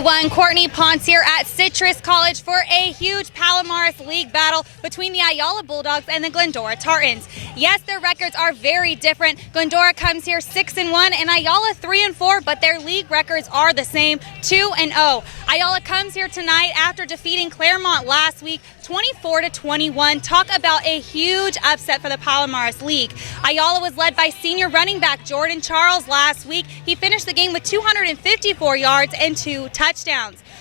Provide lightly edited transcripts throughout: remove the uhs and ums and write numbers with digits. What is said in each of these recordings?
everyone, Courtney Ponce here at Citrus College for a huge Palomares League battle between the Ayala Bulldogs and the Glendora Tartans. Yes, their records are very different. Glendora comes here 6-1 and Ayala 3-4, but their league records are the same, 2-0. Ayala comes here tonight after defeating Claremont last week, 24-21. Talk about a huge upset for the Palomares League. Ayala was led by senior running back Jordan Charles last week. He finished the game with 254 yards and 2 touchdowns.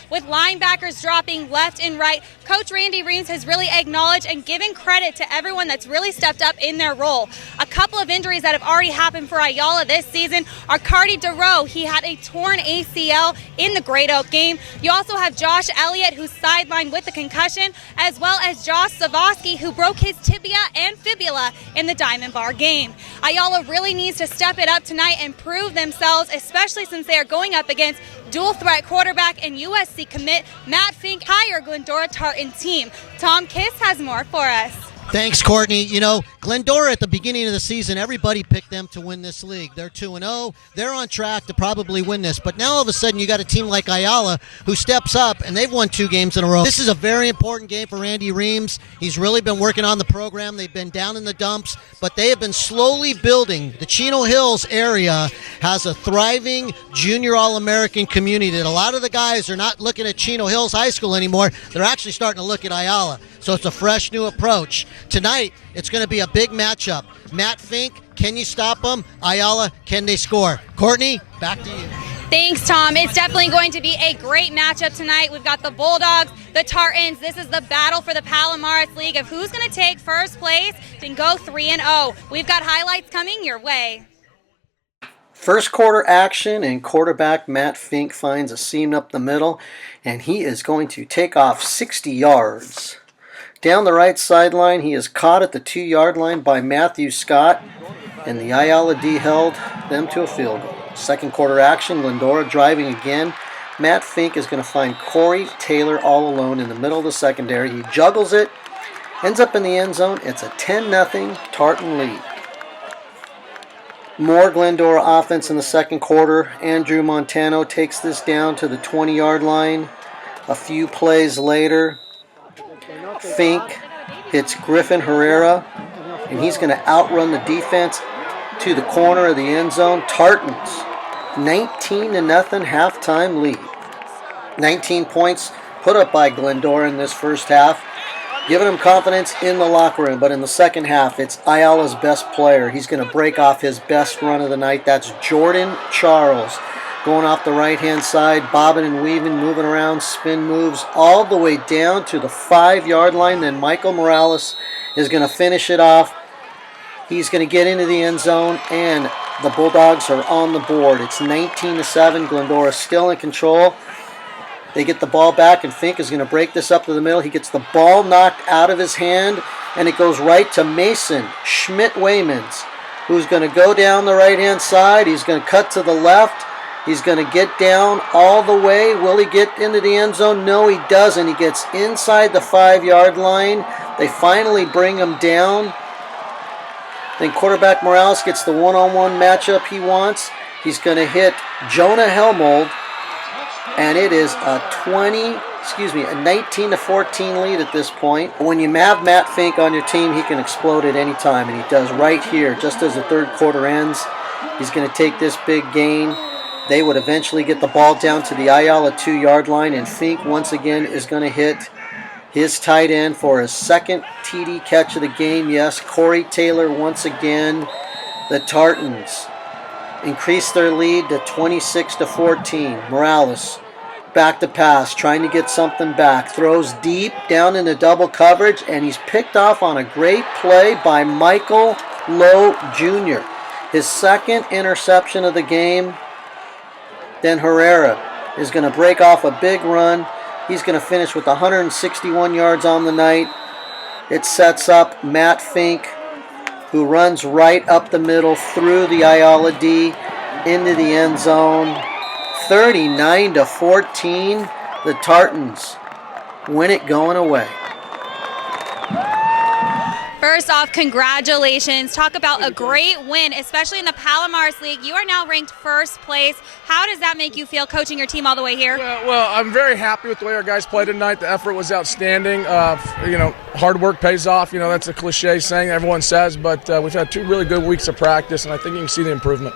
With linebackers dropping left and right, Coach Randy Reams has really acknowledged and given credit to everyone that's really stepped up in their role. A couple of injuries that have already happened for Ayala this season are Cardi DeRoe. He had a torn ACL in the Great Oak game. You also have Josh Elliott, who's sidelined with a concussion, as well as Josh Savosky, who broke his tibia and fibula in the Diamond Bar game. Ayala really needs to step it up tonight and prove themselves, especially since they are going up against dual threat quarterback and USC commit Matt Fink, higher Glendora Tartan team. Tom Kiss has more for us. Thanks, Courtney. You know, Glendora at the beginning of the season, everybody picked them to win this league. They're 2-0. They're on track to probably win this. But now all of a sudden you got a team like Ayala who steps up, and they've won 2 games in a row. This is a very important game for Randy Reams. He's really been working on the program. They've been down in the dumps, but they have been slowly building. The Chino Hills area has a thriving junior All-American community that a lot of the guys are not looking at Chino Hills High School anymore. They're actually starting to look at Ayala. So it's a fresh new approach. Tonight, it's going to be a big matchup. Matt Fink, can you stop them? Ayala, can they score? Courtney, back to you. Thanks, Tom. It's definitely going to be a great matchup tonight. We've got the Bulldogs, the Tartans. This is the battle for the Palomares League of who's going to take first place and go 3-0. We've got highlights coming your way. First quarter action, and quarterback Matt Fink finds a seam up the middle, and he is going to take off 60 yards. Down the right sideline, he is caught at the 2-yard line by Matthew Scott, and the Ayala D held them to a field goal. Second quarter action, Glendora driving again. Matt Fink is going to find Corey Taylor all alone in the middle of the secondary. He juggles it, ends up in the end zone. It's a 10-0 Tartan lead. More Glendora offense in the second quarter. Andrew Montano takes this down to the 20-yard line. A few plays later, Fink hits Griffen Herrera, and he's going to outrun the defense to the corner of the end zone. Tartans, 19-0 halftime lead. 19 points put up by Glendora in this first half, giving them confidence in the locker room. But in the second half, it's Ayala's best player. He's going to break off his best run of the night. That's Jordan Charles. Going off the right-hand side, bobbing and weaving, moving around, spin moves all the way down to the 5-yard line. Then Michael Morales is going to finish it off. He's going to get into the end zone, and the Bulldogs are on the board. It's 19-7. Glendora still in control. They get the ball back, and Fink is going to break this up to the middle. He gets the ball knocked out of his hand, and it goes right to Mason Schmidt-Waymans, who's going to go down the right-hand side. He's going to cut to the left. He's going to get down all the way. Will he get into the end zone? No, he doesn't. He gets inside the 5-yard line. They finally bring him down. Then quarterback Morales gets the one-on-one matchup he wants. He's going to hit Jonah Helmold, and it is a 19-14 lead at this point. When you have Matt Fink on your team, he can explode at any time, and he does right here. Just as the third quarter ends, he's going to take this big gain. They would eventually get the ball down to the Ayala 2-yard line, and Fink once again is going to hit his tight end for his second TD catch of the game. Yes, Corey Taylor once again. The Tartans increase their lead to 26-14. Morales back to pass, trying to get something back. Throws deep down into double coverage, and he's picked off on a great play by Michael Lowe Jr. His second interception of the game. Then Herrera is going to break off a big run. He's going to finish with 161 yards on the night. It sets up Matt Fink, who runs right up the middle through the Ayala D into the end zone. 39-14. The Tartans win it going away. First off, congratulations. Talk about a great win, especially in the Palomares League. You are now ranked first place. How does that make you feel coaching your team all the way here? Well, I'm very happy with the way our guys played tonight. The effort was outstanding. Hard work pays off. That's a cliche saying everyone says, but we've had 2 really good weeks of practice, and I think you can see the improvement.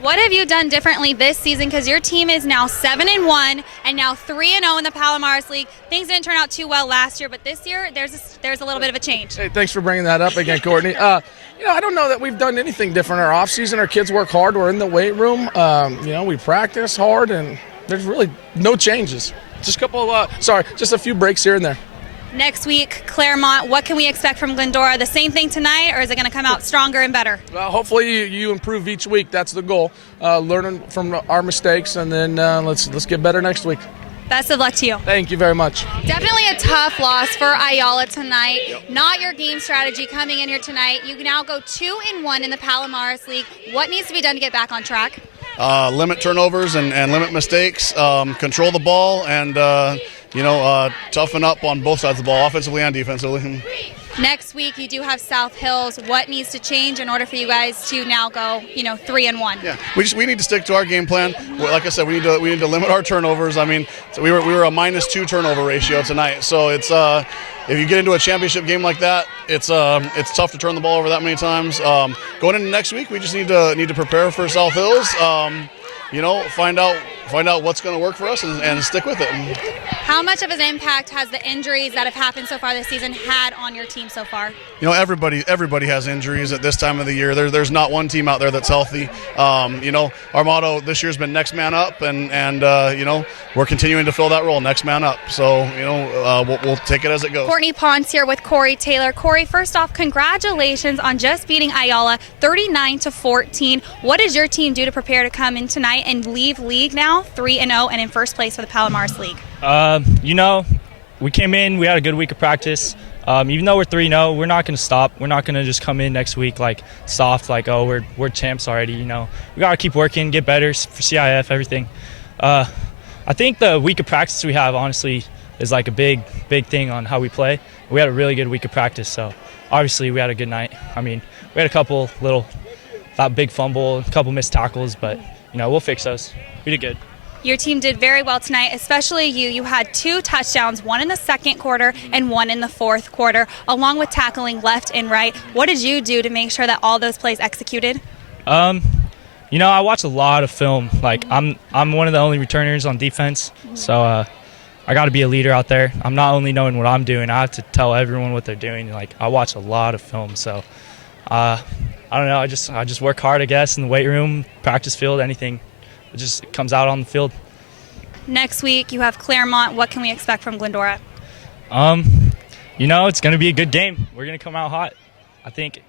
What have you done differently this season? Because your team is now 7-1 and now 3-0 in the Palomares League. Things didn't turn out too well last year, but this year there's a little bit of a change. Hey, thanks for bringing that up again, Courtney. I don't know that we've done anything different in our off season. Our kids work hard. We're in the weight room. We practice hard, and there's really no changes. Just a few breaks here and there. Next week, Claremont, what can we expect from Glendora? The same thing tonight, or is it going to come out stronger and better? Well, hopefully you improve each week. That's the goal. Learning from our mistakes, and then let's get better next week. Best of luck to you. Thank you very much. Definitely a tough loss for Ayala tonight. Yep. Not your game strategy coming in here tonight. You now go 2-1 in the Palomares League. What needs to be done to get back on track? Limit turnovers and limit mistakes, control the ball, and toughen up on both sides of the ball, offensively and defensively. Next week you do have South Hills. What needs to change in order for you guys to now go, 3-1? Yeah, we need to stick to our game plan. Like I said, we need to limit our turnovers. I mean, so we were a -2 turnover ratio tonight. So it's if you get into a championship game like that, it's tough to turn the ball over that many times. Going into next week, we just need to prepare for South Hills. Find out what's going to work for us and stick with it. How much of an impact has the injuries that have happened so far this season had on your team so far? Everybody has injuries at this time of the year. There's not one team out there that's healthy. Our motto this year's been next man up, and we're continuing to fill that role, next man up. So we'll take it as it goes. Courtney Ponce here with Corey Taylor. Corey, first off, congratulations on just beating Ayala 39-14. What does your team do to prepare to come in tonight and leave league now 3-0 and in first place for the Palomares League? We came in, we had a good week of practice. Even though we're 3-0, we're not going to stop. We're not going to just come in next week like soft, like, oh, we're champs already. We got to keep working, get better for CIF, everything. I think the week of practice we have, honestly, is like a big thing on how we play. We had a really good week of practice, so obviously we had a good night. I mean, we had a couple that big fumble, a couple missed tackles, but, we'll fix those. We did good. Your team did very well tonight, especially you. You had 2 touchdowns, one in the second quarter and one in the fourth quarter, along with tackling left and right. What did you do to make sure that all those plays executed? I watch a lot of film. Like, I'm one of the only returners on defense, so I got to be a leader out there. I'm not only knowing what I'm doing, I have to tell everyone what they're doing. Like, I watch a lot of film, so I don't know. I just work hard, I guess, in the weight room, practice field, anything. It just comes out on the field. Next week you have Claremont. What can we expect from Glendora? It's going to be a good game. We're going to come out hot. I think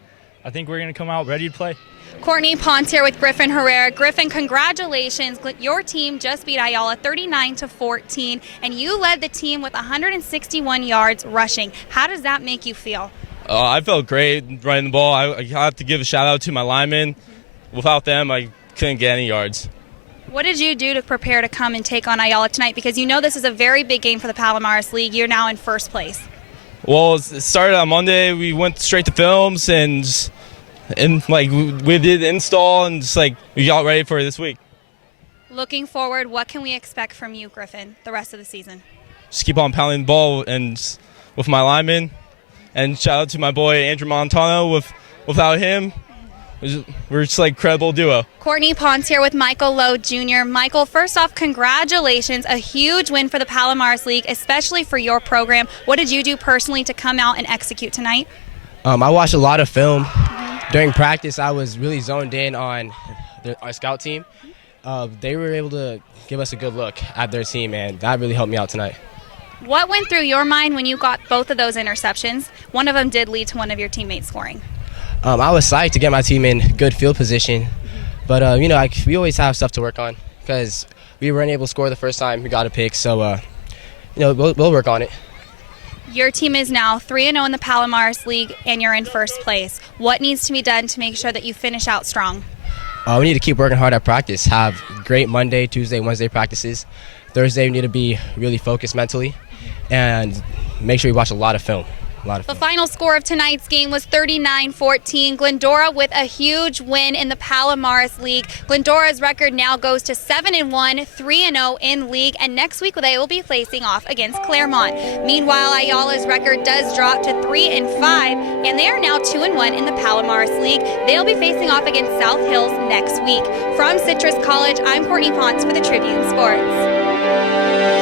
we're going to come out ready to play. Courtney Ponce here with Griffen Herrera. Griffen, congratulations. Your team just beat Ayala 39-14, and you led the team with 161 yards rushing. How does that make you feel? I felt great running the ball. I have to give a shout out to my linemen. Without them, I couldn't get any yards. What did you do to prepare to come and take on Ayala tonight? Because this is a very big game for the Palomares League. You're now in first place. Well, it started on Monday. We went straight to films and we did install and we got ready for this week. Looking forward, what can we expect from you, Griffen, the rest of the season? Just keep on pounding the ball and with my linemen. And shout out to my boy Andrew Montano. Without him, we're just like credible duo. Courtney Ponce here with Michael Lowe Jr. Michael, first off, congratulations. A huge win for the Palomares League, especially for your program. What did you do personally to come out and execute tonight? I watched a lot of film. During practice, I was really zoned in on our scout team. They were able to give us a good look at their team, and that really helped me out tonight. What went through your mind when you got both of those interceptions? One of them did lead to one of your teammates scoring. I was psyched to get my team in good field position, but we always have stuff to work on because we weren't able to score the first time we got a pick. So we'll work on it. Your team is now 3-0 in the Palomares League, and you're in first place. What needs to be done to make sure that you finish out strong? We need to keep working hard at practice. Have great Monday, Tuesday, Wednesday practices. Thursday we need to be really focused mentally, and make sure we watch a lot of film. a lot of The fun. final score of tonight's game was 39-14. Glendora with a huge win in the Palomares League. Glendora's record now goes to 7-1, 3-0 in league, and next week they will be facing off against Claremont. Meanwhile, Ayala's record does drop to 3-5, and they are now 2-1 in the Palomares League. They'll be facing off against South Hills next week. From Citrus College, I'm Courtney Ponce for the Tribune Sports.